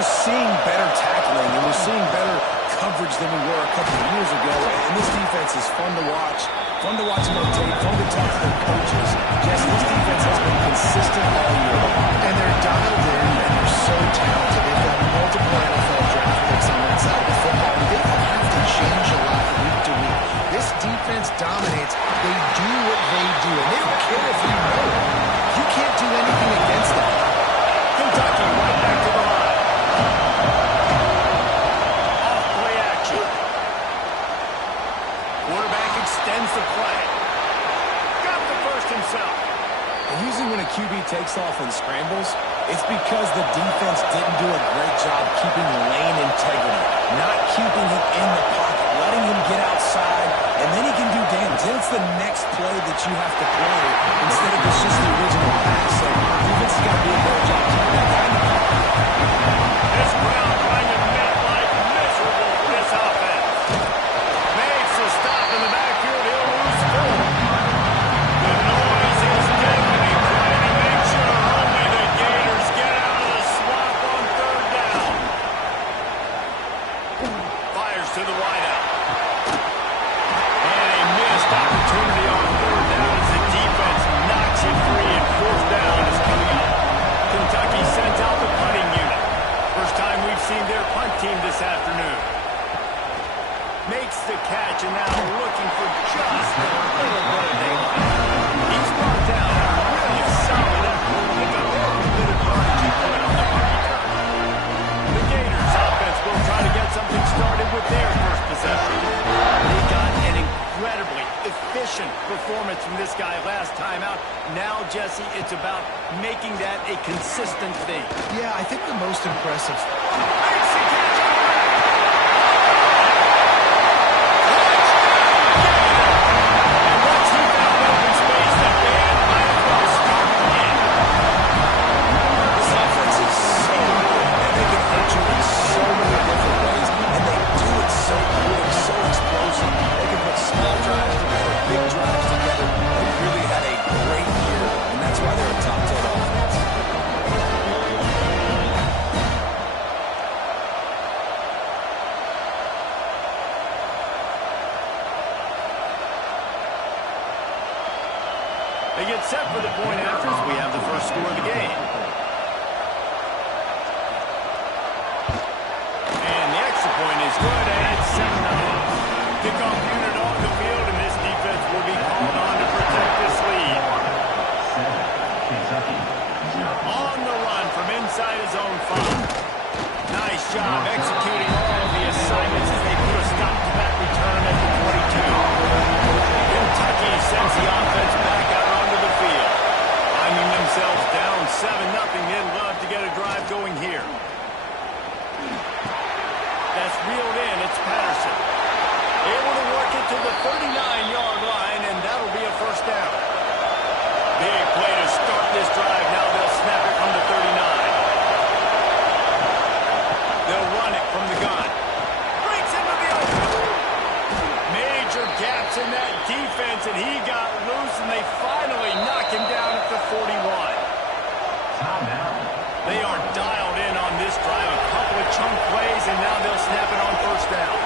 we're seeing better tackling and we're seeing better coverage than we were a couple of years ago. And this defense is fun to watch them on tape, fun to talk to their coaches. Jesse, this defense has been consistent all year long. And they're dialed in, and they're so talented. They've got multiple NFL draft picks on that side of the football. They don't have to change a lot week to week. This defense dominates. They do what they do, and they don't care if you know it. You can't do anything against them. Kentucky right back to the line. Off play action. Quarterback extends the play. Got the first himself. And usually when a QB takes off and scrambles, it's because the defense didn't do a great job keeping lane integrity, not keeping him in the pocket, letting him get outside, and then he can do damage. Then it's the next play that you have to play instead of just the original pass. So defense has got to do a better job keeping that guy in the pocket. This crowd trying to make life miserable for this offense. Makes a stop in the backfield. He'll lose 4. The noise is deafening, trying to make sure only the Gators get out of the swamp on 3rd down. Fires to the wideout. And a missed opportunity on 3rd down as the defense knocks it free, and 4th down is coming up. Kentucky sends out the punting unit. First time we've seen their punt team this afternoon. Makes the catch, and now looking for just a little bit of daylight. He's brought down. Really solid effort to pick up every bit of yardage he could on the punt return. The Gators offense will try to get something started with their first possession. They got an incredibly efficient performance from this guy last time out. Now, Jesse, it's about making that a consistent thing. Yeah, I think the most impressive. Makes the catch. They get set for the point after as we have the first score of the game. And the extra point is good, and it's 7-0. Kickoff unit on the field, and this defense will be called on to protect this lead. On the run from inside his own 5. Nice job executing all of the assignments as they put a stop to that return at the 22. Kentucky sends the offense back out onto the field. Finding themselves down 7-0, they'd love to get a drive going here. That's reeled in, it's Patterson. Able to work it to the 39-yard line, and that'll be a first down. Big play to start this drive. Now they'll snap it from the 39. They'll run it from the gun. Breaks into the open. Major gaps in that defense, and he got loose, and they finally knock him down at the 41. They are dialed in on this drive. A couple of chunk plays, and now they'll snap it on first down.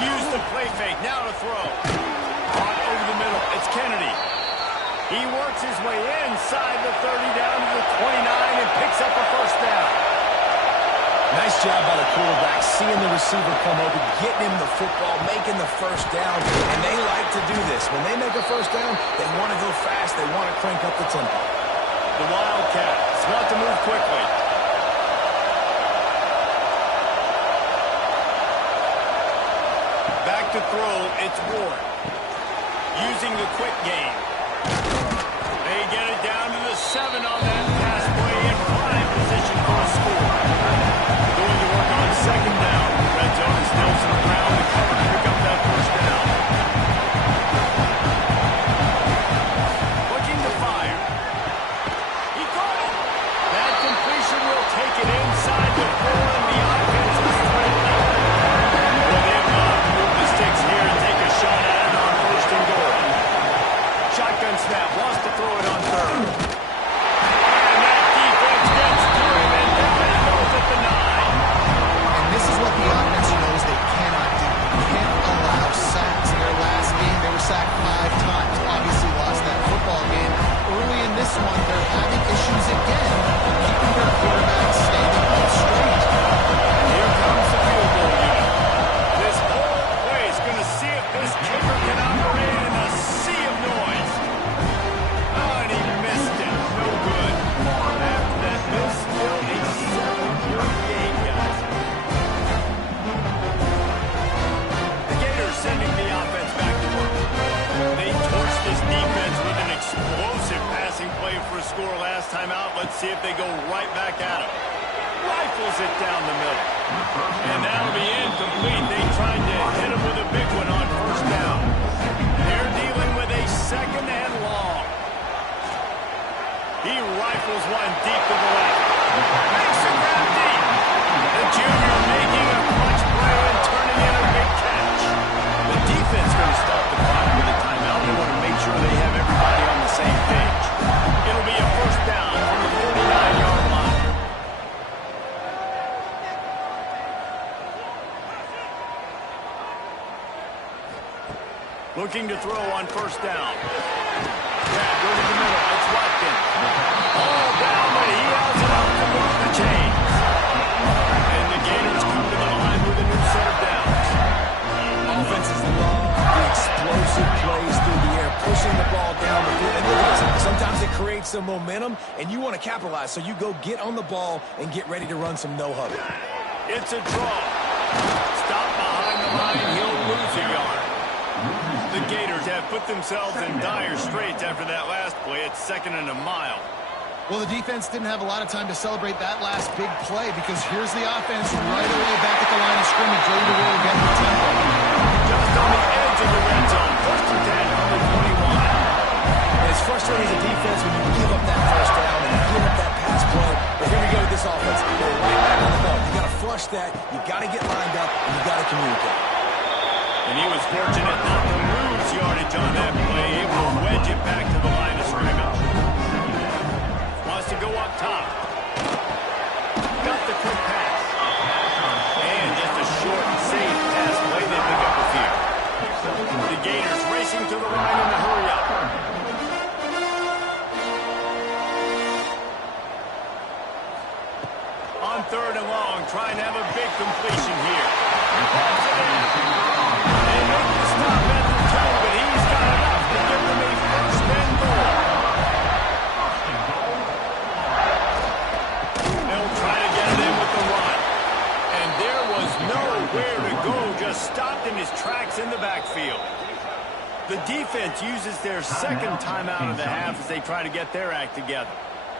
Use the play fake. Now to throw. Caught over the middle. It's Kennedy. He works his way inside the 30 down to the 29 and picks up a first down. Nice job by the quarterback, seeing the receiver come over, getting him the football, making the first down, and they like to do this. When they make a first down, they want to go fast, they want to crank up the tempo. The Wildcats want to move quickly. Back to throw, it's Ward. Using the quick game. They get it down to the 7 on that pass play in prime position for a score. Going to work on second down. Red zone is Nelson around the cover to pick up that first down. Looking to fire. He caught it. That completion will take it inside the 4, and the offense is threatening. Well, they've got to move the sticks here and take a shot at it on first and goal. Shotgun snap. Wants to throw it on third. And that defense gets through him, and down he goes at the 9. And this is what the offense knows they cannot do. They can't allow sacks. In their last game, they were sacked 5 times. Obviously lost that football game. Early in this one, they're having issues again, keeping their quarterback standing up straight. Here comes the field goal unit. This whole play is going to see if this kicker can operate in a sea of noise. Oh, and he missed it. No good. After that miss, still a 7-yard game, guys. The Gators sending the offense back to work. They torched this defense with an explosive passing play for a score last time out. Let's see if they go right back at him. Rifles it down the middle. And that'll be incomplete. They tried to hit him with a big one on first down. They're dealing with a second and long. He rifles one deep to the left. Makes a grab deep. The junior making a clutch play and turning in a big catch. The defense going to start the clock with a timeout. They want to make sure they have everybody on the same page. It'll be a first down from the 49-yard line. Looking to throw on first down. Yeah, go to the middle. It's Watkins. All down, but he has it up to move the chains. And the Gators come to the line with a new set of downs. Offenses love the explosive plays through the air, pushing the ball down the field. And look at this. Sometimes it creates some momentum, and you want to capitalize. So you go get on the ball and get ready to run some no-huddle. It's a draw. Stop behind the line. He'll lose a yard. The Gators have put themselves in dire straits after that last play. It's second and a mile. Well, the defense didn't have a lot of time to celebrate that last big play because here's the offense right away back at the line of scrimmage, ready to roll again with tempo. Just on the edge of the red zone. First and 10 on the 21. And it's frustrating as a defense when you give up that first down and you give up that pass play. But here we go with this offense. They're right back on the ball. You got to flush that. You got to get lined up, and you got to communicate. And he was fortunate not to lose yardage on that play, able to wedge it back to the line of scrimmage. Wants to go up top. Got the quick pass. And just a short and safe pass play. They pick up a few. The Gators racing to the line in a hurry up. On third and long, trying to have a big completion here. They make the stop at the 2, but he's got enough to give them a first and goal. They'll try to get it in with the run. And there was nowhere to go, just stopped in his tracks in the backfield. The defense uses their second timeout of the half as they try to get their act together.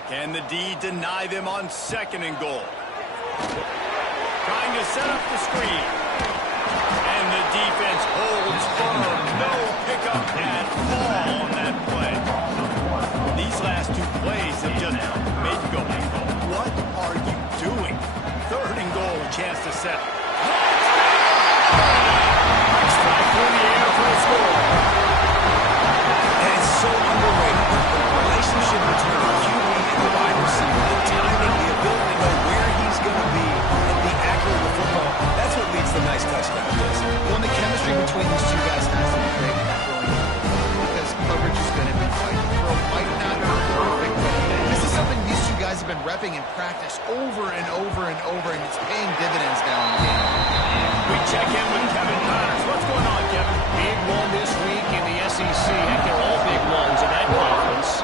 Can the D deny them on second and goal? Trying to set up the screen. And the defense holds firm. No pickup at all on that play. These last 2 plays have just made you go, what are you doing? Third and goal, a chance to set. Strike through the air for a score. And it's so underrated. The relationship between the QB and the wide receiver, the timing, the ability to know where he's going to be and be accurate with football, that's what leads to nice touchdowns. Well, and the chemistry between these two guys has to be great in that throwing game because coverage is going to be tight. The throw might not be perfect, but this is something these two guys have been repping in practice over and over and over, and it's paying dividends now in the game. We check in with Kevin Connors. What's going on, Kevin? Big one this week in the SEC. Heck, they're all big ones in that conference.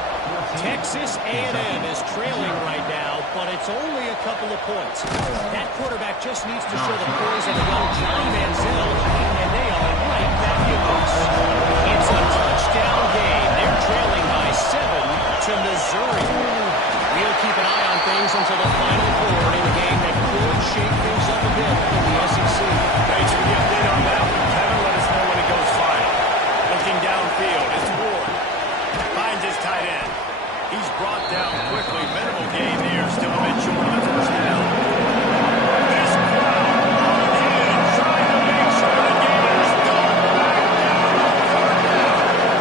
Texas A&M is trailing right now, but it's only a couple of points. That quarterback just needs to show the poise of a young Johnny Manziel, and they are right back in this. It's a touchdown game. They're trailing by 7 to Missouri. We'll keep an eye on things until the final quarter in a game that could shake things up a bit in the SEC. Thanks for the update on that one, Kevin. Let us know when it goes final. Looking downfield, it's Ward. Finds his tight end. He's brought down quickly. Minimal gain there. Still a bit short of the first down. This crowd on hand trying to make sure the Gators don't back down on third down.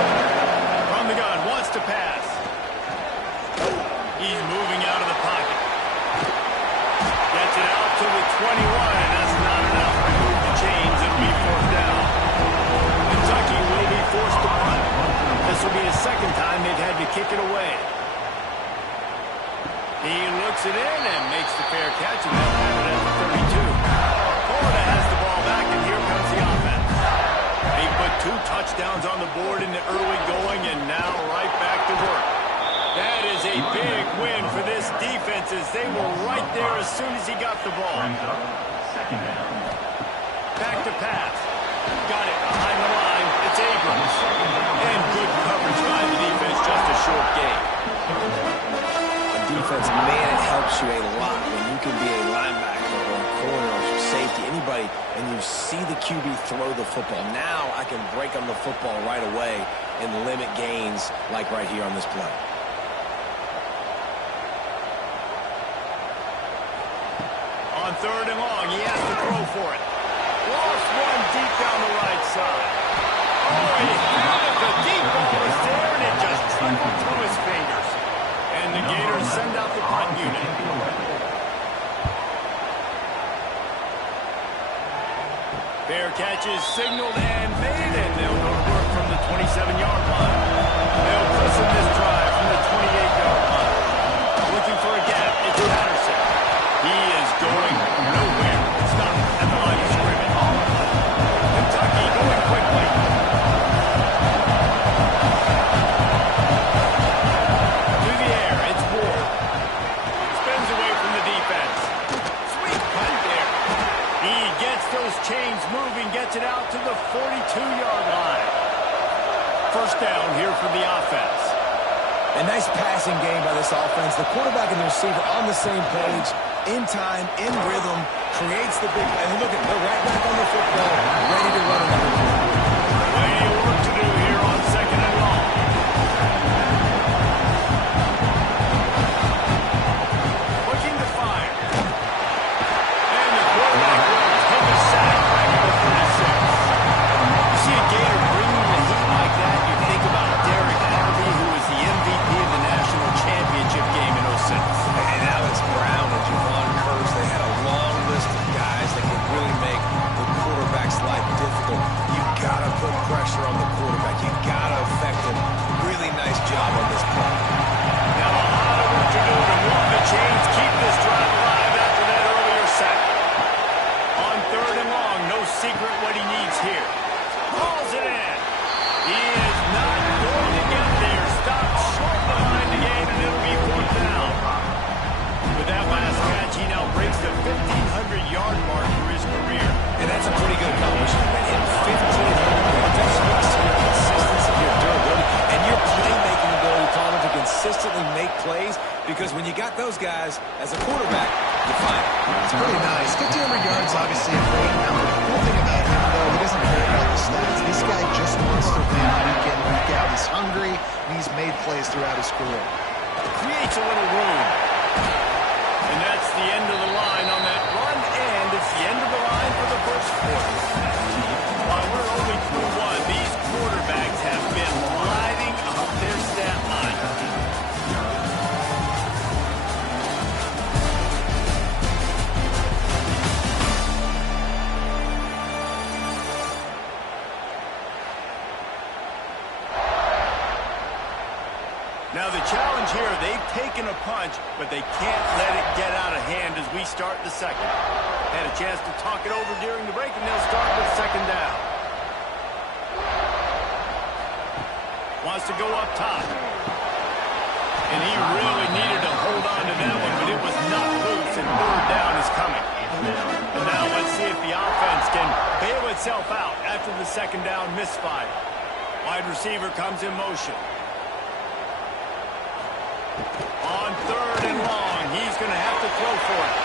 He looks it in and makes the fair catch, and they'll have it at the 32. Florida has the ball back, and here comes the offense. They put 2 touchdowns on the board in the early going, and now right back to work. That is a big win for this defense, as they were right there as soon as he got the ball. Back to pass. Got it behind the line. It's Abrams. And good coverage by the defense, just a short gain. Defense, man, it helps you a lot when you can be a linebacker or a corner or safety, anybody, and you see the QB throw the football. Now I can break on the football right away and limit gains like right here on this play. On 3rd and long, he has to throw for it. Lost one deep down the right side. Oh, he had it. The deep ball was there, and it just trickled through his fingers. And the Gators send out the punt unit. Fair catch is signaled and made, and they'll go to work from the 27-yard line. They'll christen this drive from the 28-yard line. Looking for a gap, it's Patterson. He is going nowhere. Stop at the line of scrimmage. Kentucky going quickly. To the air, it's Ward. Spins away from the defense. Sweet punt there. He gets those chains moving, gets it out to the 42-yard line. First down here for the offense. A nice passing game by this offense. The quarterback and the receiver on the same page, in time, in rhythm, creates the big... And look at, they're right back on the football, ready to run another play. Plenty of work to do here on 2nd and long. Looking to fire. And the quarterback will take a sack right at the 36. You see a Gator bringing the heat like that, you think about Derrick Henry, who was the MVP of the national championship game in 06. And Alex Brown and Javon Curse, they had a long list of guys that could really make the quarterback's life difficult. You gotta put pressure on the quarterback. You gotta affect him. Really nice job on this play. Now a lot of work to do to move the chains, keep this drive alive after that earlier sack. On 3rd and long, no secret what he needs here. Calls it in. He is not going to get there. Stopped short behind the game, and it'll be 4th down. With that last catch, he now breaks the 1,500-yard mark for his career. And that's a pretty good accomplishment. Man, in 1,500 yards, that speaks to your consistency, your durability, and your playmaking ability, Palmer, to consistently make plays, because when you got those guys as a quarterback, you find it. It's pretty nice. 1,500 yards, obviously a great number. The cool thing about him, though, he doesn't care about the stats. This guy just wants to win week in, week out. He's hungry, and he's made plays throughout his career. Creates a little room. And that's the end of the line on that run, and it's the end of the line for the first quarter. While we're only through one, these quarterbacks have been lighting up their stat line. Now the challenge here, they've taken a punch, but they can't let it get out of hand as we start the second. Had a chance to talk it over during the break, and they'll start with 2nd down. Wants to go up top. And he really needed to hold on to that one, but it was not loose, and 3rd down is coming. And now let's see if the offense can bail itself out after the 2nd down misfire. Wide receiver comes in motion. On 3rd and long, he's going to have to throw for it.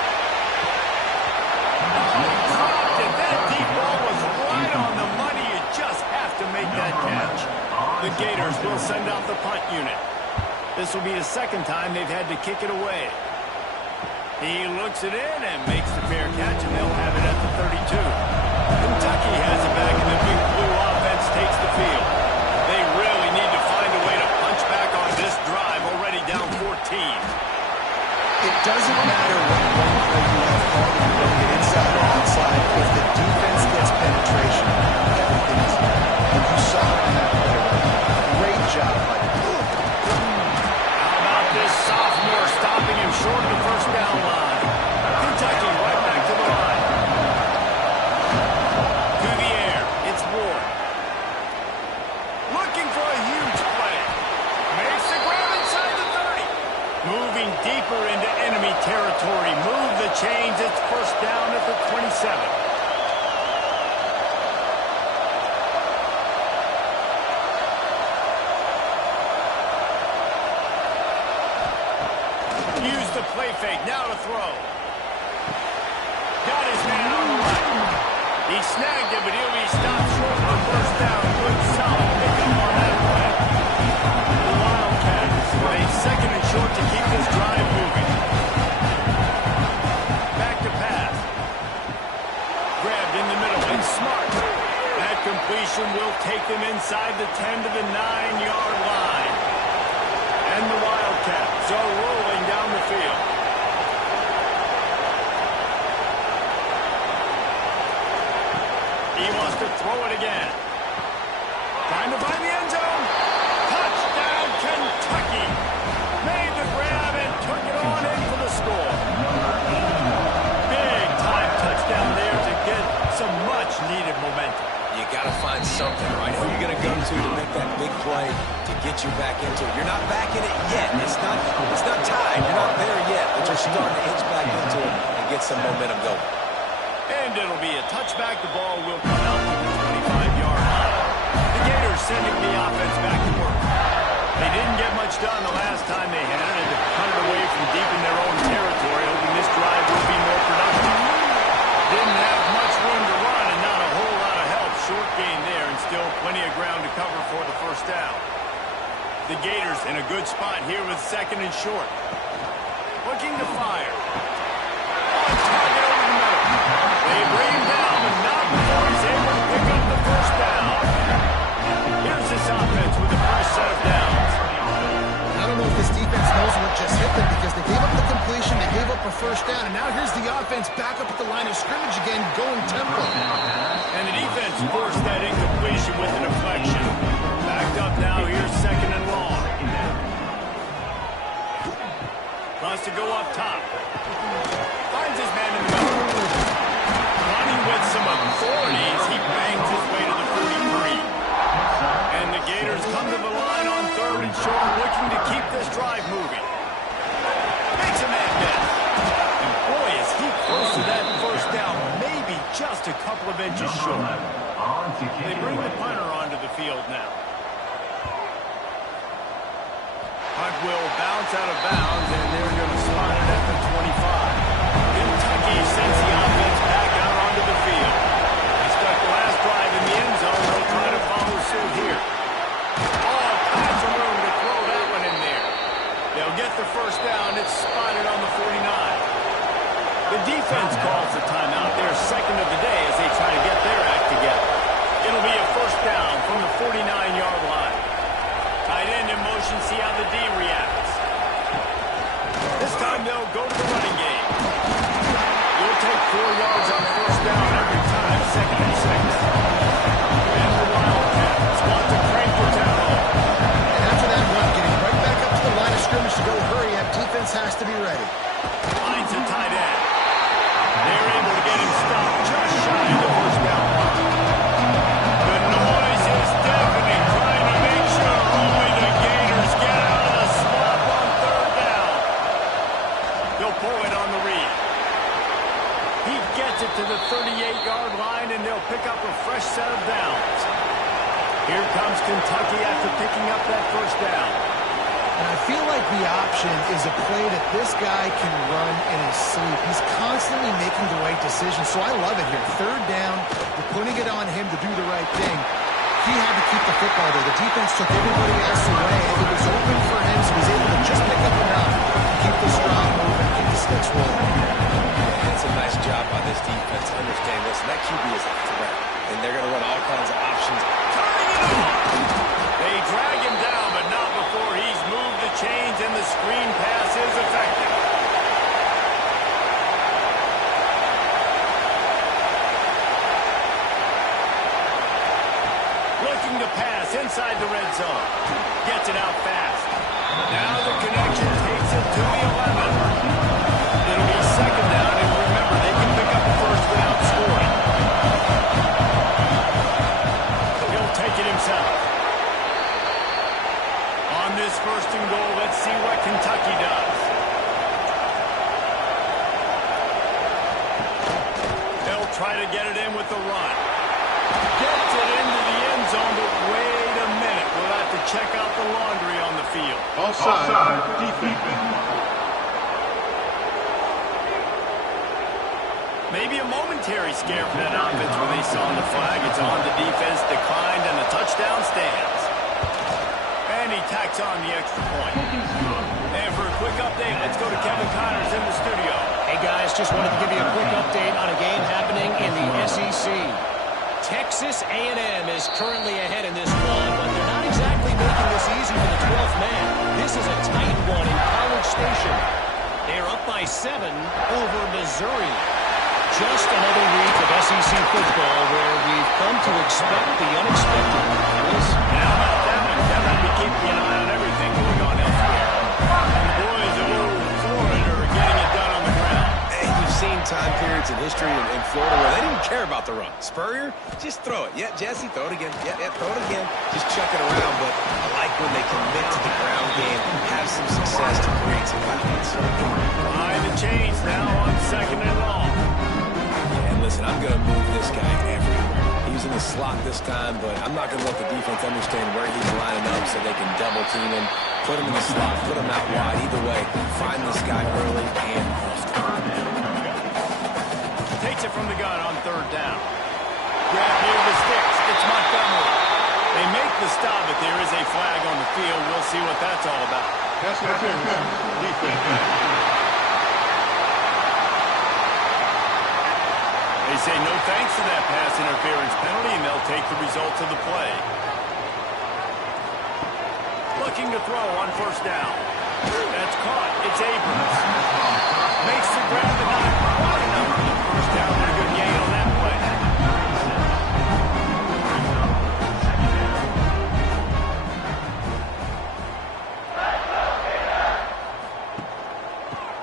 Dropped it. That deep ball was right on the money. You just have to make that catch. The Gators will send out the punt unit. This will be the 2nd time they've had to kick it away. He looks it in and makes the fair catch, and they'll have it at the 32. Kentucky has it back, and the big blue offense takes the field. They really need to find a way to punch back on this drive, already down 14. It doesn't matter what one play you have called, if you're going to get inside or outside. If the defense gets penetration, everything is there. And you saw it on that play. Great job by the How about this sophomore stopping him short getting deeper into enemy territory. Move the chains. It's first down at the 27. Use the play fake. Now to throw. Got his man on the right. He snagged it, but he'll be stopped short of the first down. Good solid pickup on that play. The Wildcats with a second and short to keep this drive moving. Back to pass. Grabbed in the middle and smart. That completion will take them inside the 10 to the 9-yard line. And the Wildcats are rolling down the field. He wants to throw it again. Trying to find the end zone. Touchdown, Kentucky. Made the grab and took it on in for the score. Big time touchdown there to get some much-needed momentum. You got to find something, right? Who are you going to go to make that big play to get you back into it? You're not back in it yet. It's not tied. You're not there yet, but you're starting to inch back into it and get some momentum going. And it'll be a touchback. The ball will come out to the 25-yard line. The Gators sending the offense back to work. They didn't get much done the last time they had it, and to punt it away from deep in their own territory, hoping this drive will be more productive. Didn't have much room to run and not a whole lot of help. Short gain there and still plenty of ground to cover for the first down. The Gators in a good spot here with second and short. Looking to fire. On target over the middle. They bring him down, but not before he's able to pick up the first down. Here's this offense with a fresh set of downs. I don't know if this defense knows what just hit them because they gave up the completion, they gave up a first down, and now here's the offense back up at the line of scrimmage again, going tempo. And the defense forced that incompletion with a deflection. Backed up now, here's second and long. Wants to go up top. Finds his man in the middle. Running with some authorities, he bangs his way to the 43. And the Gators come to the line on third and short, looking to keep this drive moving. Makes a man miss. And boy, is he close to that first down, maybe just a couple of inches short. They bring the punter onto the field now. Punt will bounce out of bounds, and they're going to spot it at the 25. Kentucky sends the offense back out onto the field. They stuck the last drive in the end zone. They'll try to follow suit here. All kinds of room to throw that one in there. They'll get the first down. It's spotted on the 49. The defense calls the timeout. They're second of the day as they try to get their act together. It'll be a first down from the 49-yard line. Tight end in motion, see how the D reacts. This time they'll go to the running game. You'll take 4 yards on first down every time, second and 6. And the Wildcats want to crank the tempo. And after that run, getting right back up to the line of scrimmage to go hurry up, defense has to be ready. Finds a tight end. They're able to get him stopped just shy of the first down mark. The noise is deafening, trying to make sure only the Gators get out of the swamp on third down. They'll pull it on the read. He gets it to the 38-yard line, and they'll pick up a fresh set of downs. Here comes Kentucky after picking up that first down. And I feel like the option is a play that this guy can run in his sleep. He's constantly making the right decision, so I love it here. Third down, you're putting it on him to do the right thing. He had to keep the football there. The defense took everybody else away, and it was open for him, so he's able to just pick up enough to keep this drive moving, keep the sticks rolling. It's a nice job by this defense to understand this. And that QB is a threat, and they're going to run all kinds of options. Turning it on! They drag him down, but not before he's moved the chains, and the screen pass is effective. Looking to pass inside the red zone. Gets it out fast. Now the connection takes it to the 11. It'll be second down, and remember, they can pick up the first without scoring. He'll take it himself. On this first and goal, let's see what Kentucky does. try to get it in with the run. Gets it into the end zone, but wait a minute. We'll have to check out the laundry on the field. Offside, defense. Maybe a momentary scare for that offense when they saw the flag. It's on the defense, declined, and the touchdown stands. And he tacks on the extra point. And for a quick update, let's go to Kevin Connors in the studio. Hey guys, just wanted to give you a quick update on a game happening in the SEC. Texas A&M is currently ahead in this one, but they're not exactly making this easy for the 12th man. This is a tight one in College Station. They're up by 7 over Missouri. Just another week of SEC football where we've come to expect the unexpected. Now about that one, Kevin will be keeping an eye on everything going on elsewhere. And the boys of old Florida are getting it done on the ground. Hey, you've seen time periods in history in Florida where they didn't care about the run. Spurrier, just throw it. Yeah, Jesse, throw it again. Yeah, throw it again. Just chuck it around, but I like when they commit to the ground game, have some success to create some violence. Behind the chains now on 2nd and long. Listen, I'm going to move this guy everywhere. He's in the slot this time, but I'm not going to let the defense understand where he's lining up so they can double team him, put him in the slot, put him out wide. Either way, find this guy early and often. Takes it from the gun on 3rd down. Grab near the sticks. It's Montgomery. They make the stop, but there is a flag on the field. We'll see what that's all about. That's what defense. They say no thanks to that pass interference penalty, and they'll take the results of the play. Looking to throw on 1st down. That's caught. It's Abrams. Makes the grab and not quite enough for the 1st down. And a good gain on that play.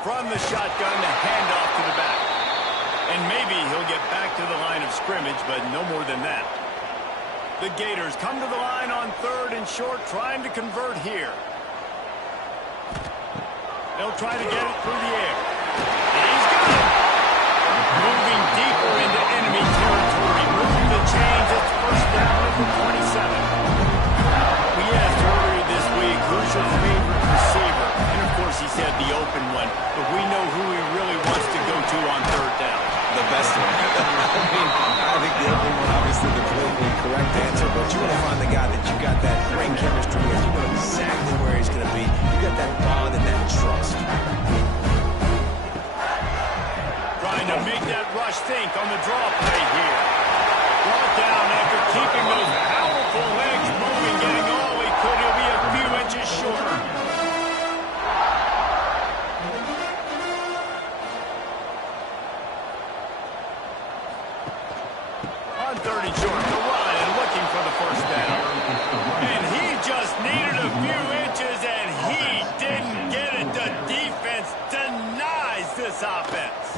From the shotgun, the handoff to the back. And maybe he'll get back to the line of scrimmage, but no more than that. The Gators come to the line on 3rd and short, trying to convert here. They'll try to get it through the air. And he's got it. Moving deeper into enemy territory. Moving the chains. It's 1st down at the 27. We asked earlier this week, who's your favorite receiver? And of course he said the open one, but we know who he really wants to go to on 3rd down. The best one. I think the open one, obviously the politically correct answer, but you want to find the guy that you got that great chemistry with. You know exactly where he's going to be. You got that bond and that trust. Trying to make that rush think on the draw play here. Brought down after keeping those powerful legs moving, getting all he could. He'll be a few inches shorter. On 30 short, the run and looking for the 1st down. And he just needed a few inches, and he didn't get it. The defense denies this offense.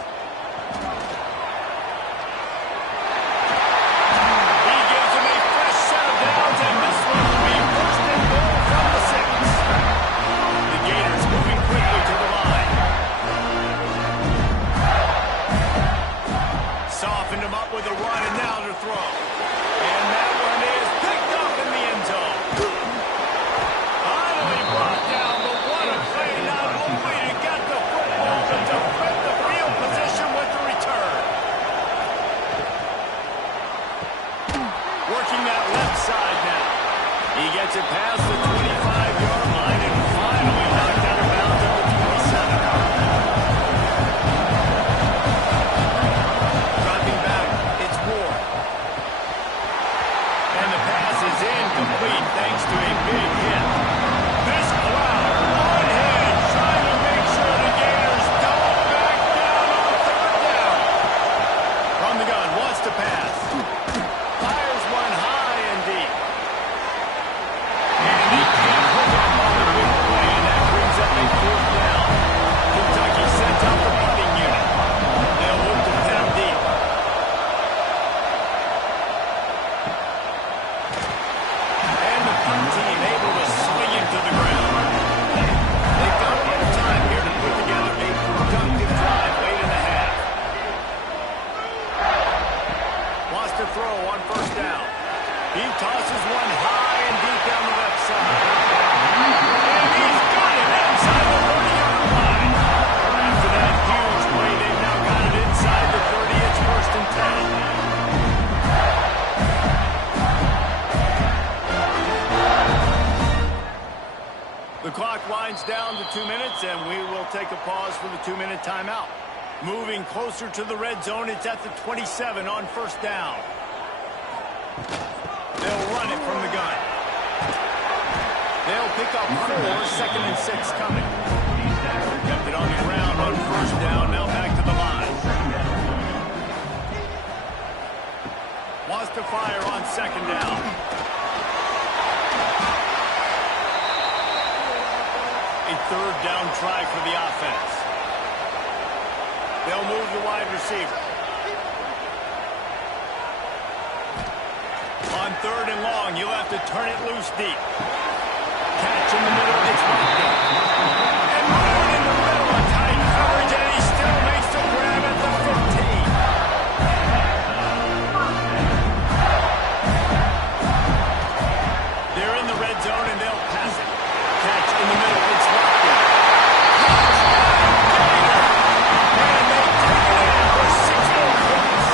winds down to 2 minutes, and we will take a pause for the 2-minute timeout. Moving closer to the red zone, it's at the 27 on first down. They'll run it from the gun. They'll pick up 4, 2nd and 6 coming. Kept it on the ground on first down, now back to the line. Wants to fire on 2nd down. A 3rd down try for the offense. They'll move the wide receiver. On 3rd and long, you'll have to turn it loose deep. Catch in the middle, it's locked up. And right in the middle of tight coverage, and he still makes the grab at the 15. They're in the red zone, and they'll pass it. Catch in the middle, it's locked up. And they take it in for 6 more points.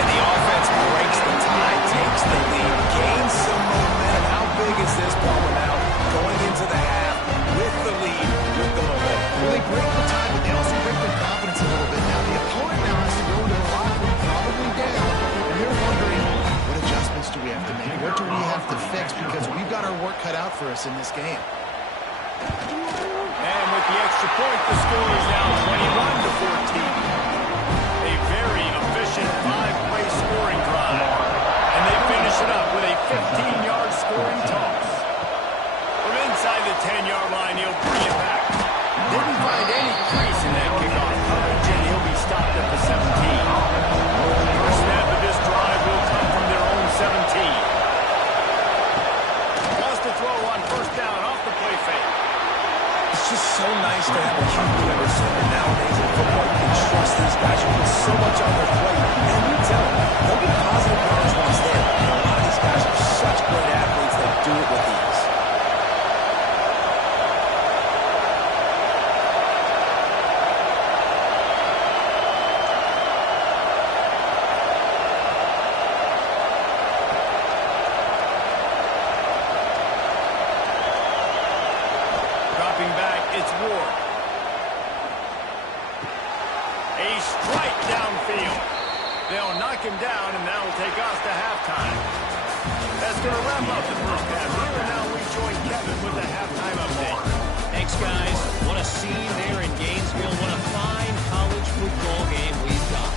And the offense breaks the tie, takes the lead, gains some momentum. How big is this ball now? Going into the half with the lead, with the momentum. Well, they break the tie, but they also break their confidence a little bit now. The opponent now has to go into the locker room, probably down, and they're wondering, what adjustments do we have to make? What do we have to fix? Because we've got our work cut out for us in this game. And with the extra point, the score is now 21-14. A very efficient 5-play scoring drive. And they finish it up with a 15-yard scoring toss. From inside the 10-yard line, he'll bring it back. Didn't find any crease in that kickoff coverage, and he'll be stopped at the 17. First snap of this drive will come from their own 17. Wants to throw on first down off the play fake. It's just so nice to have a QB under center nowadays in football. You can trust these guys. You put so much on their plate. And you tell them, they'll be positive yards when it's there. And a lot of these guys are such great athletes that do it with ease. Dropping back, it's Ward. A strike downfield. They'll knock him down, and that'll take us to halftime. That's going to wrap up the first half. Here and now we join Kevin with the halftime update. Thanks, guys. What a scene there in Gainesville. What a fine college football game we've got.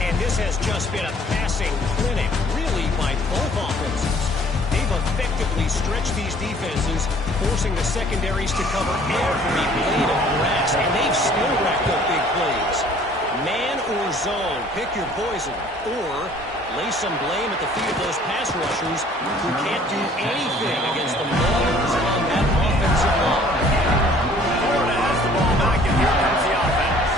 And this has just been a passing clinic, really, by both offenses. They've effectively stretched these defenses, forcing the secondaries to cover every blade of grass, and they've still racked up big plays. Man or zone, pick your poison, or lay some blame at the feet of those pass rushers who can't do anything against the maulers on that offensive line. Florida has the ball back, and here comes the offense.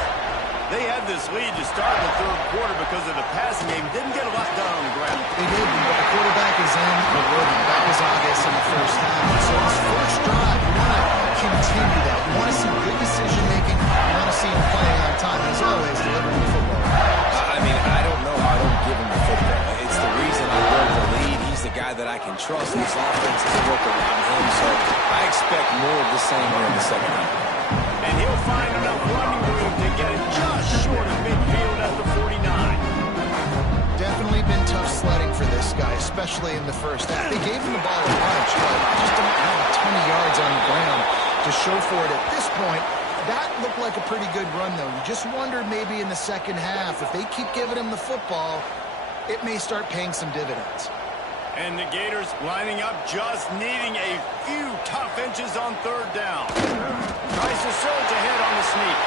They had this lead to start the third quarter because of the passing game. Didn't get a lot done on the ground. They did, but the quarterback is in the rhythm. That was obvious in the first half. So this first drive, you want to continue that. You want to see good decision-making. You want to see him playing on time. As always, delivering the football. I mean, I don't know how I don't give him the football. It's the reason I built the lead. He's the guy that I can trust. This offense has worked around him, so I expect more of the same here in the second half. And he'll find enough running room to get it just short of midfield at the 49. Definitely been tough sledding for this guy, especially in the first half. They gave him the ball a bunch, but just don't have a ton of yards on the ground to show for it at this point. That looked like a pretty good run, though. You just wondered maybe in the second half, if they keep giving him the football, it may start paying some dividends. And the Gators lining up, just needing a few tough inches on third down. Tries to surge ahead on the sneak.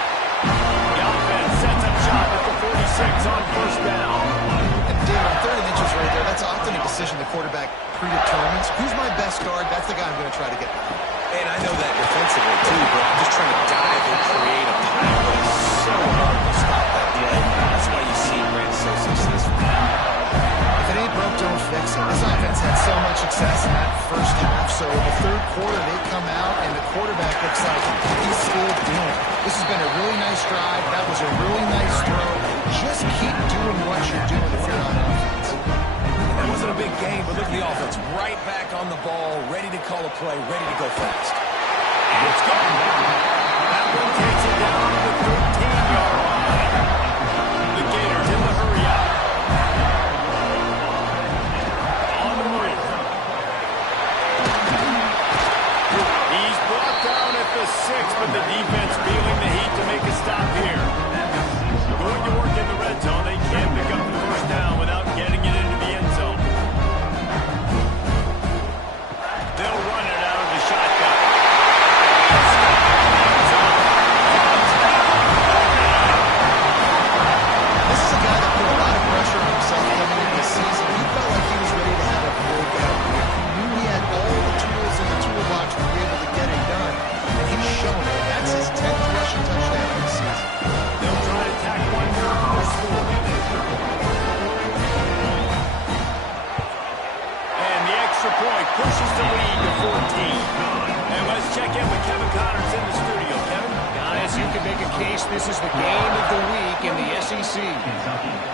The offense sets up shop at the 46 on first down. And David, on third and inches right there, that's often a decision the quarterback predetermines. Who's my best guard? That's the guy I'm going to try to get behind. And I know that defensively, too, but I'm just trying to dive and create a pile. It's so hard to stop that play. That's why you see Grant so successful. If it ain't broke, don't fix it. This offense had so much success in that first half, so in the third quarter, they come out, and the quarterback looks like he's still doing it. This has been a really nice drive. That was a really nice throw. Just keep doing what you're doing if you're on offense. And that was wasn't a big game, but look at the offense. Right back on the ball, ready to call a play, ready to go fast. It's gone. That one takes it down to the 13-yard line. The Gators in the hurry out. On the move. He's brought down at the 6, but the defense feeling the heat to make a stop here. Going to work in the red zone. They can't pick up the first down without getting it into the end zone. They'll run it out of the shotgun. This is a guy that put a lot of pressure on himself coming into the season. He felt like he was ready to have a breakout year. He knew he had all the tools in the toolbox to be able to get it done, and he's shown it. That's his 10th rushing touchdown of the season. They'll try to tack one more on the score. And the extra point pushes the lead to 14. And let's check in with Kevin Connors in the studio. Kevin? Guys, you can make a case this is the game of the week in the SEC.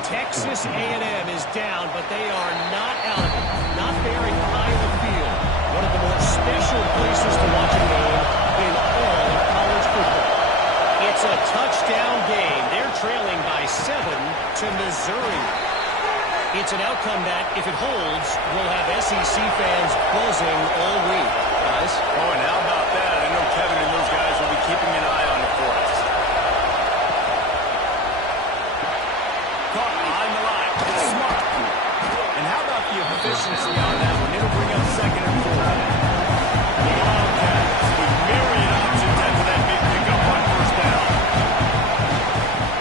Texas A&M is down, but they are not out of it. Not very high in the field. One of the more special places to watch a game in all of college football. It's a touchdown game. They're trailing by 7 to Missouri. It's an outcome that, if it holds, will have SEC fans buzzing all week. Guys? Oh, and how about that? I know Kevin and those guys will be keeping an eye on it for us. Caught behind the line. It's smart. And how about the efficiency on that one? It'll bring up 2nd and 4. Wildcats with myriad options after that big pickup on first down.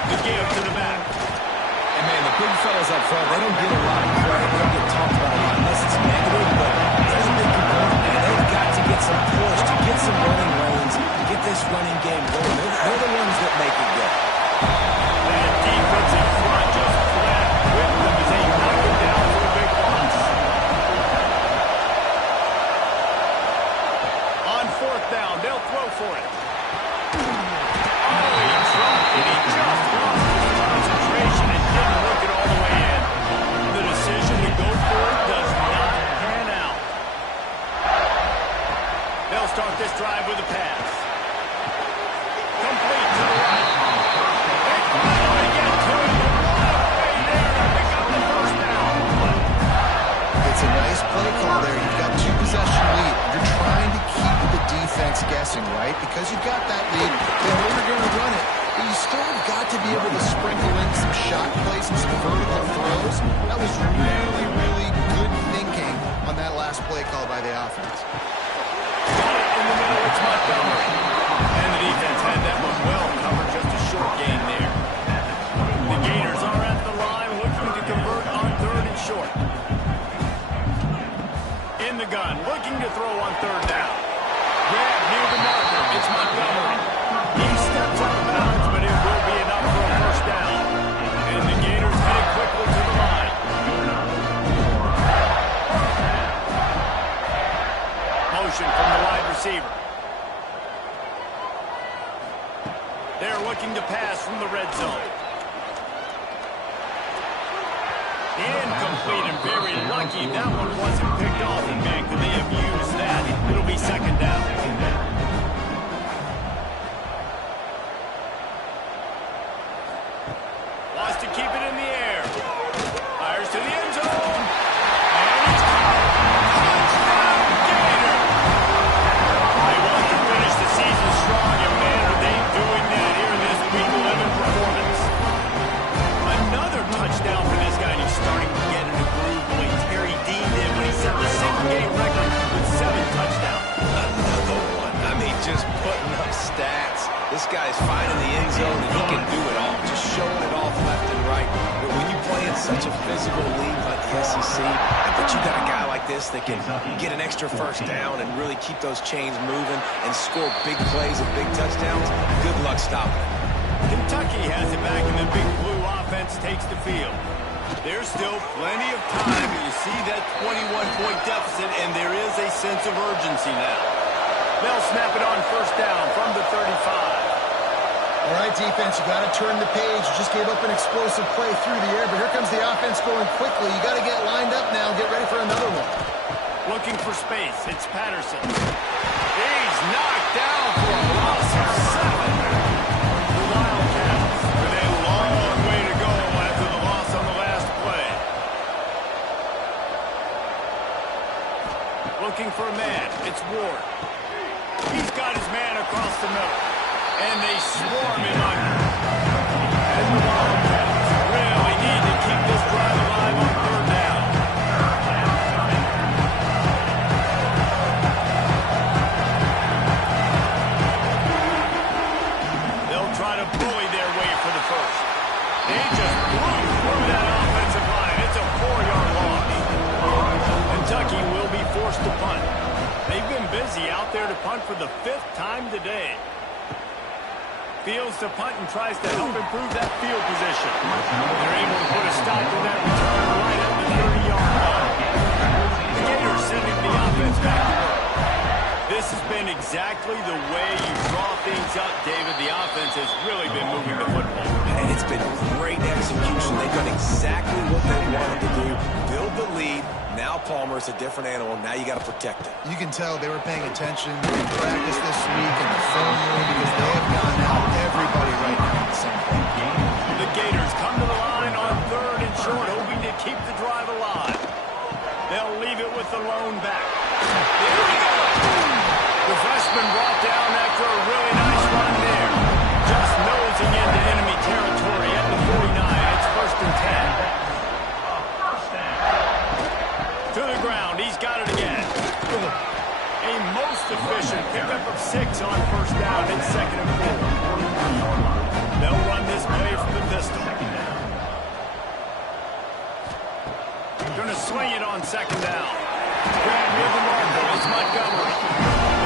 The give to the back. And, man, the big fellas up front, they don't get a lot of credit. They don't get talked about a lot unless it's negative, but there's a big component, man. They've got to get some push, to get some running lanes, get this running game going. They're the ones that make it go. That defensive front just flat with them as they knock it down for a big loss. On 4th down, they'll throw for it. Oh, he dropped it. He just lost his concentration and didn't look it all the way in. The decision to go for it does not pan out. They'll start this drive with a pass. Complete to the right. They finally get to it. Right there to pick up the first down. It's a nice play call there. You've got 2-possession lead. You're trying to keep the defense guessing, right? Because you've got that lead, they know you're going to run it, but you still have got to be able to sprinkle in some shot plays and some vertical throws. That was really, really good thinking on that last play call by the offense. Got it in the middle. It's Montgomery. And the defense had that one well covered. Just a short gain there. The Gators are at the line looking to convert on 3rd and short. In the gun, looking to throw on 3rd down. Grab near the marker. It's Montgomery. He steps out of bounds, but it will be enough for a first down. And the Gators headed quickly to the line. Motion from the wide receiver. They're looking to pass from the red zone. Incomplete and very lucky that one wasn't picked off, and man, could they have used that? It'll be 2nd down. Wants to keep it in the air. Fires to the end zone. And it's caught. Touchdown, Gator. They want to finish the season strong, and man, are they doing that here in this Week 11 performance. Another touchdown for this guy, and he's starting to get in the groove the way Terry Dean did when he set the single-game record with 7 touchdowns. Another one. I mean, just putting up stats. This guy's finding the end zone, and he can do it all. Just showing it off left and right. But when you play in such a physical league like the SEC, but you got a guy like this that can get an extra first down and really keep those chains moving and score big plays and big touchdowns, good luck stopping it. Kentucky has it back, and the big blue offense takes the field. There's still plenty of time, but you see that 21-point deficit, and there is a sense of urgency now. They'll snap it on first down from the 35. All right, defense, you got to turn the page. You just gave up an explosive play through the air, but here comes the offense going quickly. You got to get lined up now. Get ready for another one. Looking for space. It's Patterson. He's knocked down for a loss of 7. The Wildcats with a long way to go after the loss on the last play. Looking for a man. It's Ward. He's got his man across the middle. And they swarm him under. And the Wildcats really need to keep this drive alive on 3rd down. They'll try to bully their way for the first. They just blew through that offensive line. It's a 4-yard loss. Kentucky will be forced to punt. They've been busy out there to punt for the 5th time today. Fields to punt and tries to help improve that field position. They're able to put a stop to that return right at the 30-yard line. The Gators sending the offense back to work. This has been exactly the way you draw things up, David. The offense has really been moving the football. And it's been great execution. They've done exactly what they wanted to do. Build the lead. Now Palmer's a different animal. Now you got to protect it. You can tell they were paying attention in practice this week in the film room because they have gone out everybody right now in the same play. The Gators come to the line on 3rd and short, hoping to keep the drive alive. They'll leave it with the lone back. There we go! The freshman brought down after a really nice run there. Just nosing into enemy territory at the 49. It's 1st and 10. To the ground, he's got it again. A most efficient pickup of 6 on 1st down and 2nd and 4. They'll run this play from the pistol. Going to swing it on 2nd down. Grab near the marker is Montgomery.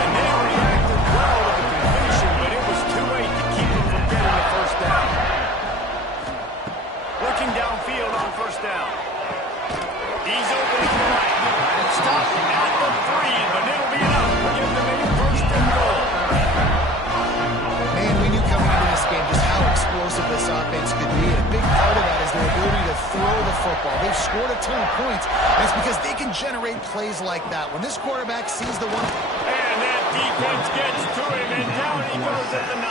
And they reacted well to the completion, but it was too late to keep them from getting the 1st down. Looking downfield on 1st down. He's opening the right. Stop at the 3, but it'll be enough to give them a 1st and goal. Man, we knew coming into this game just how explosive this offense could be, and a big part of that is their ability to throw the football. They've scored a ton of points, and it's because they can generate plays like that. When this quarterback sees the one... And that defense gets to him, and down he goes at the 9.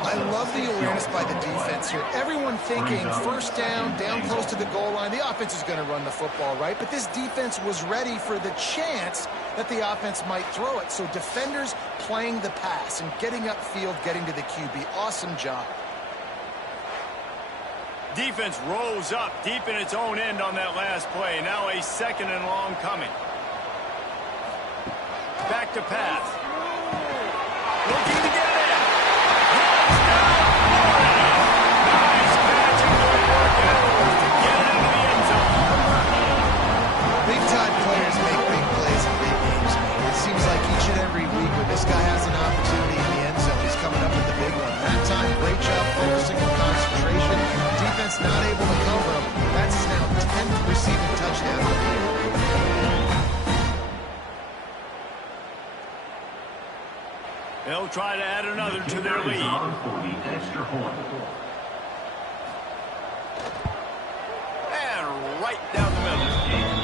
I love the awareness by the defense here. Everyone thinking 1st down, down close to the goal line. The offense is going to run the football, right? But this defense was ready for the chance that the offense might throw it. So defenders playing the pass and getting upfield, getting to the QB. Awesome job. Defense rose up deep in its own end on that last play. Now a 2nd and long coming. Back to pass. Looking to get it. Big-time players make big plays in big games. It seems like each and every week when this guy has an opportunity in the end zone, he's coming up with the big one. That time, great job focusing on concentration. Defense not able to cover him. That's his now 10th receiving touchdown of the year. They'll try to add another to their lead. And right down the middle.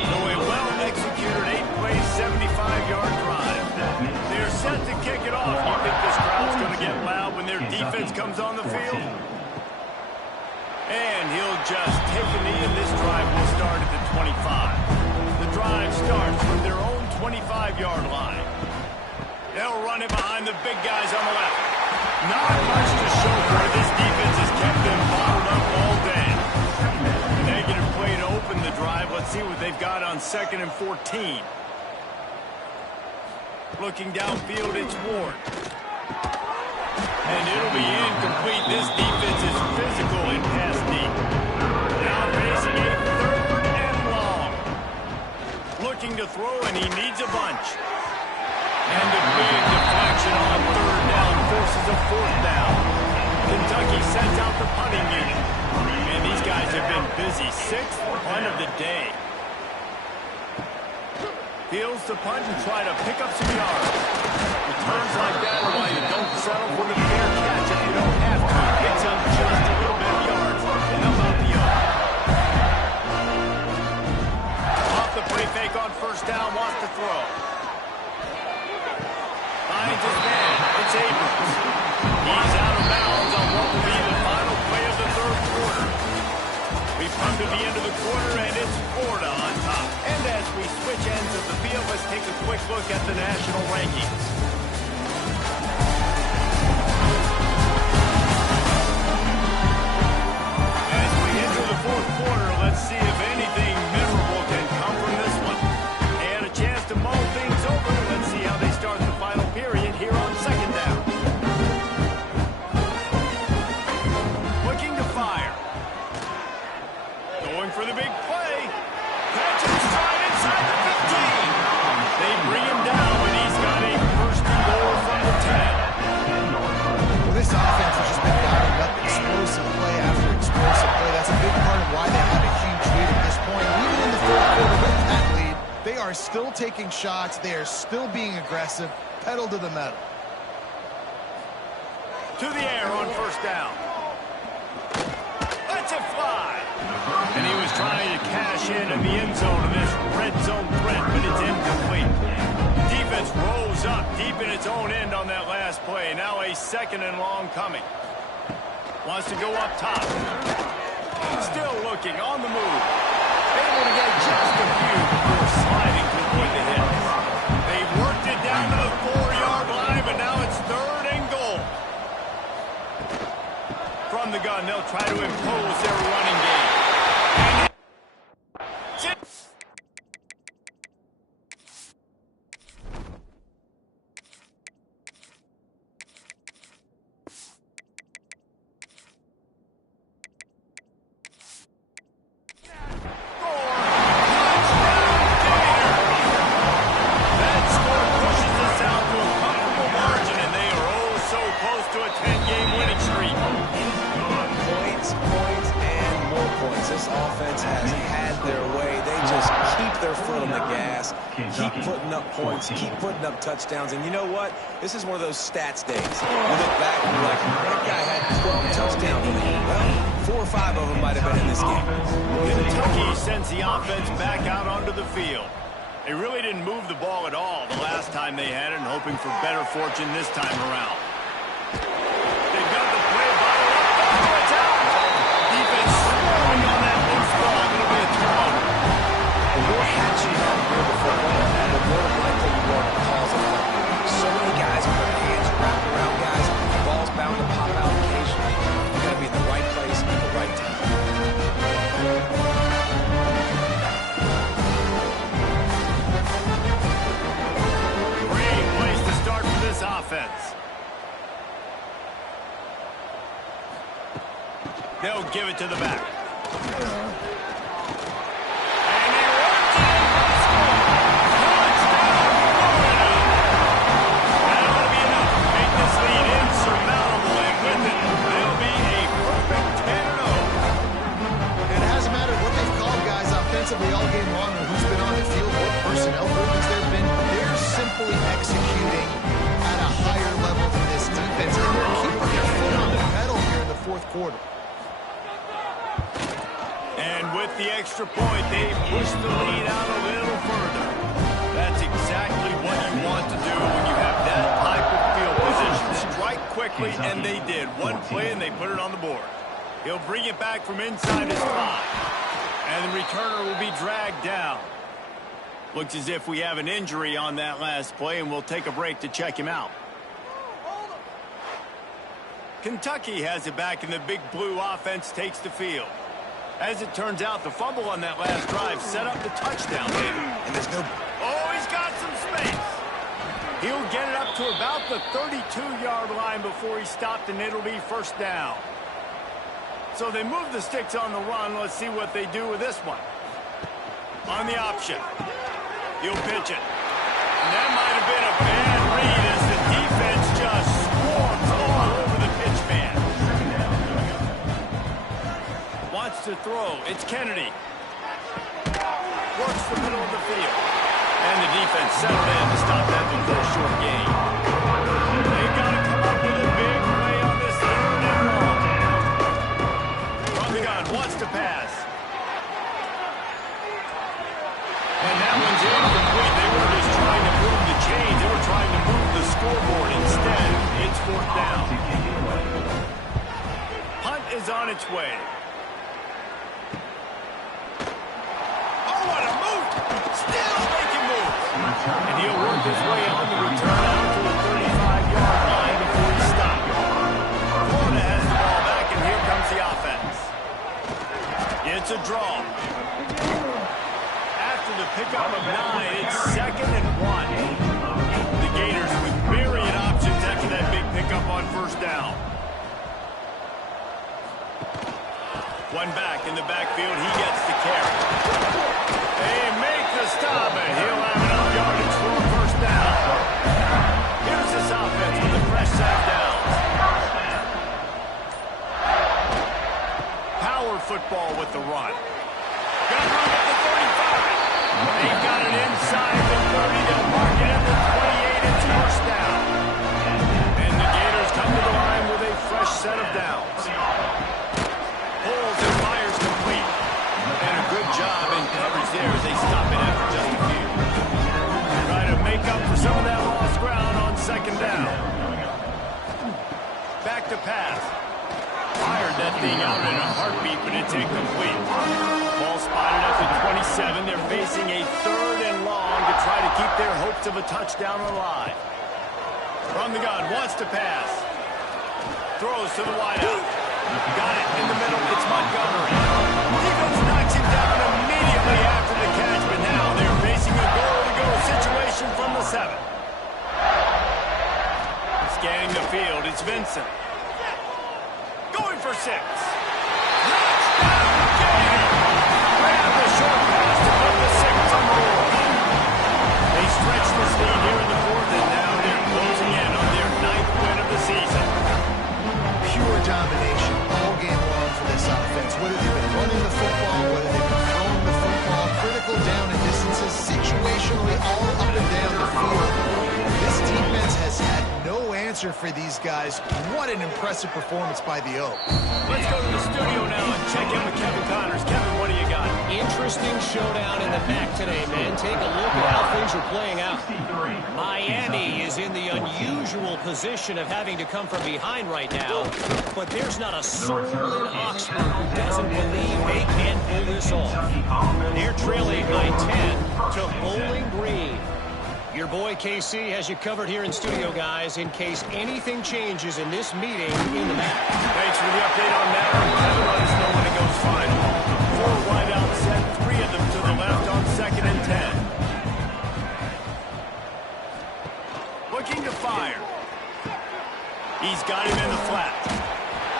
So a well-executed 8-play, 75-yard drive. They're set to kick it off. You think this crowd's going to get loud when their defense comes on the field? And he'll just take a knee, and this drive will start at the 25. The drive starts from their own 25-yard line. They'll run it behind the big guys on the left. Not much to show for it. This defense has kept them bottled up all day. Negative play to open the drive. Let's see what they've got on 2nd and 14. Looking downfield, it's Ward. And it'll be incomplete. This defense is physical and pass deep. Now facing a 3rd and long. Looking to throw, and he needs a bunch. And a big deflection on 3rd down forces a 4th down. Kentucky sends out the punting unit. And these guys have been busy. 6th punt of the day. Fields to punt and try to pick up some yards. Returns like that are why you don't settle for the fair catch if you don't come to the end of the quarter, and it's Florida on top. And as we switch ends of the field, let's take a quick look at the national rankings. As we enter the fourth quarter, let's see if anything memorable can come from this one. And a chance to mull things over. Let's see how they start the final period here on second down. Looking to fire. Going for the big play. Catch and stride inside the 15. They bring him down, and he's got a first and goal from the 10. Well, this offense has just been dialing up explosive play after explosive play. That's a big part of why they have a huge lead at this point. Even in the fourth quarter with that lead, they are still taking shots. They are still being aggressive. Pedal to the metal. To the air on first down. Lets it fly. And he was trying to cash in the end zone of this red zone threat, but it's incomplete. Defense rolls up deep in its own end on that last play. Now a second and long coming. Wants to go up top. Still looking on the move. Able to get just a few before sliding to avoid the hit. They've worked it down to the 4-yard line, but now it's third and goal. From the gun, they'll try to impose their running game. This offense has had their way. They just keep their foot on the gas, keep putting up points, keep putting up touchdowns. And you know what? This is one of those stats days. You look back and you're like, that guy had 12 touchdowns. Well, 4 or 5 of them might have been in this game. Kentucky sends the offense back out onto the field. They really didn't move the ball at all the last time they had it, and hoping for better fortune this time around. They've got the play bottle up. Oh, it's out. Defense scoring on that loose ball. It'll be a turnover. The more hats you have here before that, the more likely you are to cause a fumble. So many guys with their hands wrapped around guys. The ball's bound to pop out occasionally. You got to be in the right place at the right time. Great place to start for this offense. They'll give it to the back. And he runs it in for the score. Touchdown, Florida. That ought to be enough to make this lead insurmountable, and with it, they'll be a perfect 10-0. And it hasn't mattered what they've called guys offensively all game long or who's been on the field, what personnel movements there have been. They're simply executing at a higher level than this defense. And they're keeping their foot on the pedal here in the fourth quarter. And with the extra point, they push the lead out a little further. That's exactly what you want to do when you have that type of field position. Strike quickly, and they did. One play, and they put it on the board. He'll bring it back from inside his 5. And the returner will be dragged down. Looks as if we have an injury on that last play, and we'll take a break to check him out. Kentucky has it back, and the big blue offense takes the field. As it turns out, the fumble on that last drive set up the touchdown, David. And there's no... Oh, he's got some space. He'll get it up to about the 32-yard line before he's stopped, and it'll be first down. So they move the sticks on the run. Let's see what they do with this one. On the option. He'll pitch it. And that might have been a bad read as the defense just swarms all over the pitch man. Wants to throw. It's Kennedy. Works the middle of the field. And the defense settled in to stop that before a short gain. They've got to come up with a big play on this third and long. From the gun, wants to pass. And that one's incomplete. They were just trying to move the chains. They were trying to move the scoreboard. Instead, it's fourth down. Punt is on its way. One back in the backfield. He gets the carry. They make the stop, and he'll have enough yardage for a first down. Here's this offense with a fresh set of downs. Power football with the run. Got room at the 35. They've got it inside the 30. They'll mark it at the 28. It's first down. And the Gators come to the line with a fresh set of downs. Pulls and fires complete. And a good job in coverage there as they stop it after just a few. Try to make up for some of that lost ground on second down. Back to pass. Fired that thing out in a heartbeat, but it's incomplete. Ball spotted at the 27. They're facing a 3rd and long to try to keep their hopes of a touchdown alive. From the gun, wants to pass. Throws to the wideout. Got it in the middle. It's Montgomery. Defense knocks him down immediately after the catch, but now they're facing a goal-to-go situation from the 7. Scanning the field, it's Vincent. Going for 6. Touchdown, Gator! Grab the short pass to put the 6 on the board. They stretch this lead here in the 4th, and now they're closing in on their 9th win of the season. Pure domination all game long for this offense. Whether they've been running the football, whether they've been throwing the football, critical down and distances, situationally all up and down the field. This defense has had no answer for these guys. What an impressive performance by the Oak. Let's go to the studio now and check in with Kevin Connors. Kevin, what do you got? Interesting showdown in the MAC today, man. Take a look at how things are playing out. Miami is in the unusual position of having to come from behind right now, but there's not a soul in Oxford who doesn't believe they can pull this off. They're trailing by 10 to Bowling Green. Your boy KC has you covered here in studio, guys, in case anything changes in this meeting in the MAC. Thanks for the update on that. Kevin, let us know when it goes final. 4 wide out set, 3 of them to the left on 2nd and 10. Looking to fire. He's got him in the flat.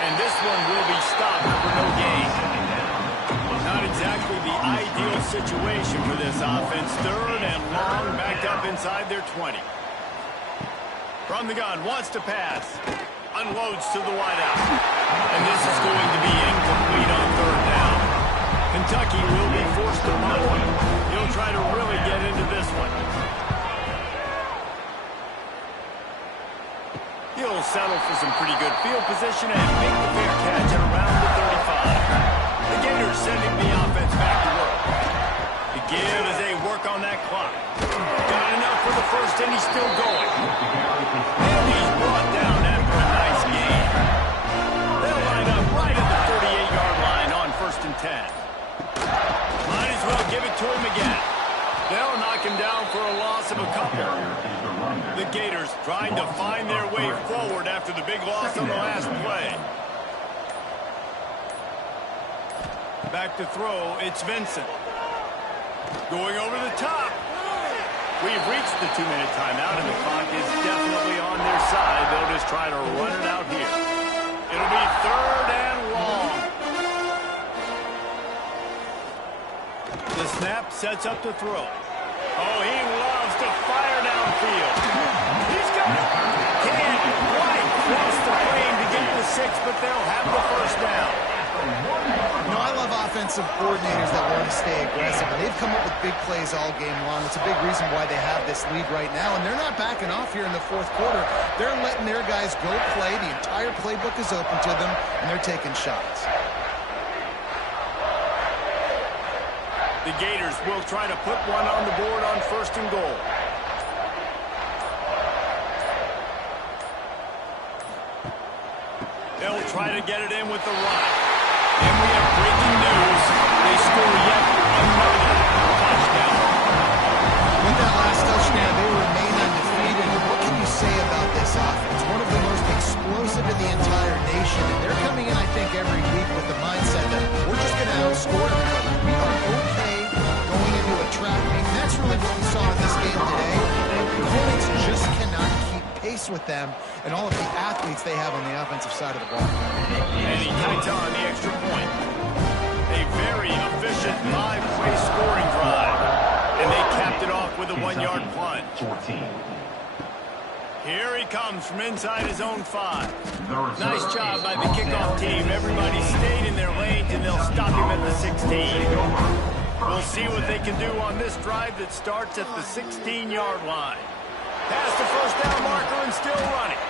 And this one will be stopped for no gain. Not exactly the ideal situation for this offense. 3rd and long, backed up inside their 20. From the gun, wants to pass. Unloads to the wideout. And this is going to be incomplete on 3rd down. Kentucky will be forced to punt. He'll try to really get into this one. He'll settle for some pretty good field position and make the fair catch at around the 35. The Gators sending the offense back to work. The give as they work on that clock. Got enough for the first, and he's still going. And he's brought down after a nice gain. They'll line up right at the 38-yard line on 1st and 10. Might as well give it to him again. They'll knock him down for a loss of a couple. The Gators trying to find their way forward after the big loss on the last play. Back to throw, it's Vincent. Going over the top. We've reached the 2-minute timeout, and the clock is definitely on their side. They'll just try to run it out here. It'll be 3rd and long. The snap sets up the throw. Oh, he loves to fire downfield. He's got it. Can't quite cross the plane to get the 6, but they'll have the first down. You know, I love offensive coordinators that want to stay aggressive, and they've come up with big plays all game long. It's a big reason why they have this lead right now, and they're not backing off here in the 4th quarter. They're letting their guys go play. The entire playbook is open to them, and they're taking shots. The Gators will try to put one on the board on 1st and goal. They'll try to get it in with the run. And we have breaking news. They score yet another touchdown. With that last touchdown, they remain undefeated. What can you say about this offense? One of the most explosive in the entire nation. And they're coming in, I think, every week with the mindset that we're just going to outscore everybody. We are okay going into a trap meet. And that's really what we saw in this game today. Opponents just cannot keep pace with them and all of the athletes they have on the offensive side of the ball. And he tights on the extra point. a very efficient 5-way scoring drive. And they capped it off with a 1-yard plunge. 14. Here he comes from inside his own 5. Nice job by the kickoff team. Everybody stayed in their lanes, and they'll stop him at the 16. We'll see what they can do on this drive that starts at the 16-yard line. Past the first down marker and still running.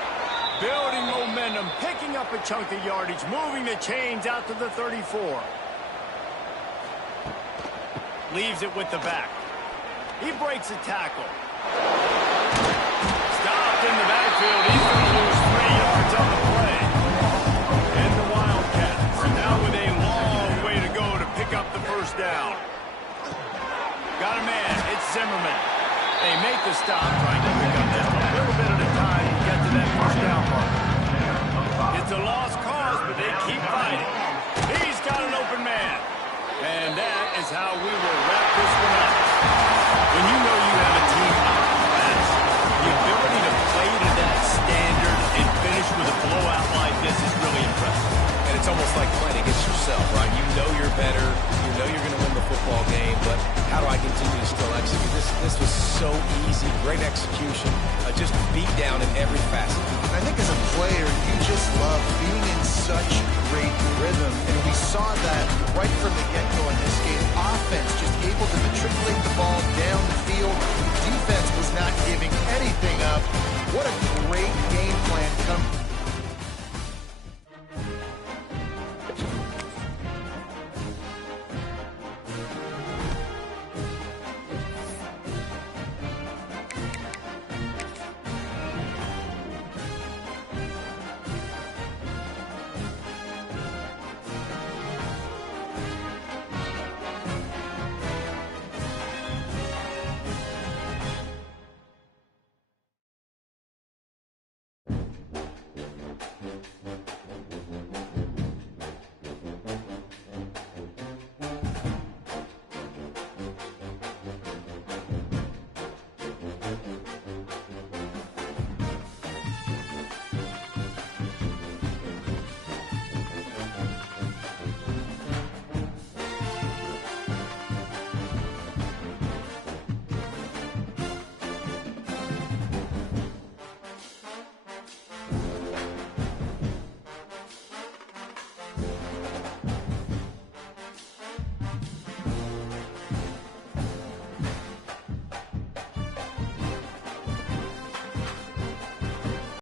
Building momentum, picking up a chunk of yardage, moving the chains out to the 34. Leaves it with the back. He breaks a tackle. Stopped in the backfield. He's going to lose 3 yards on the play. And the Wildcats are now with a long way to go to pick up the first down. Got a man. It's Zimmerman. They make the stop, trying to pick up that a little bit at a time to get to that first down mark. It's a lost cause, but they keep fighting. He's got an open man. And that is how we will wrap this one up. When you know you have a team out of class, the ability to play to that standard and finish with a blowout like this is really impressive. And it's almost like playing against yourself, right? You know you're better. You know you're going to win the football game, but how do I continue to still execute? This was so easy. Great execution. Just beat down in every facet. I think as a player, you just love being in such great rhythm. And we saw that right from the get-go in this game. Offense just able to matriculate the ball down the field. Defense was not giving anything up.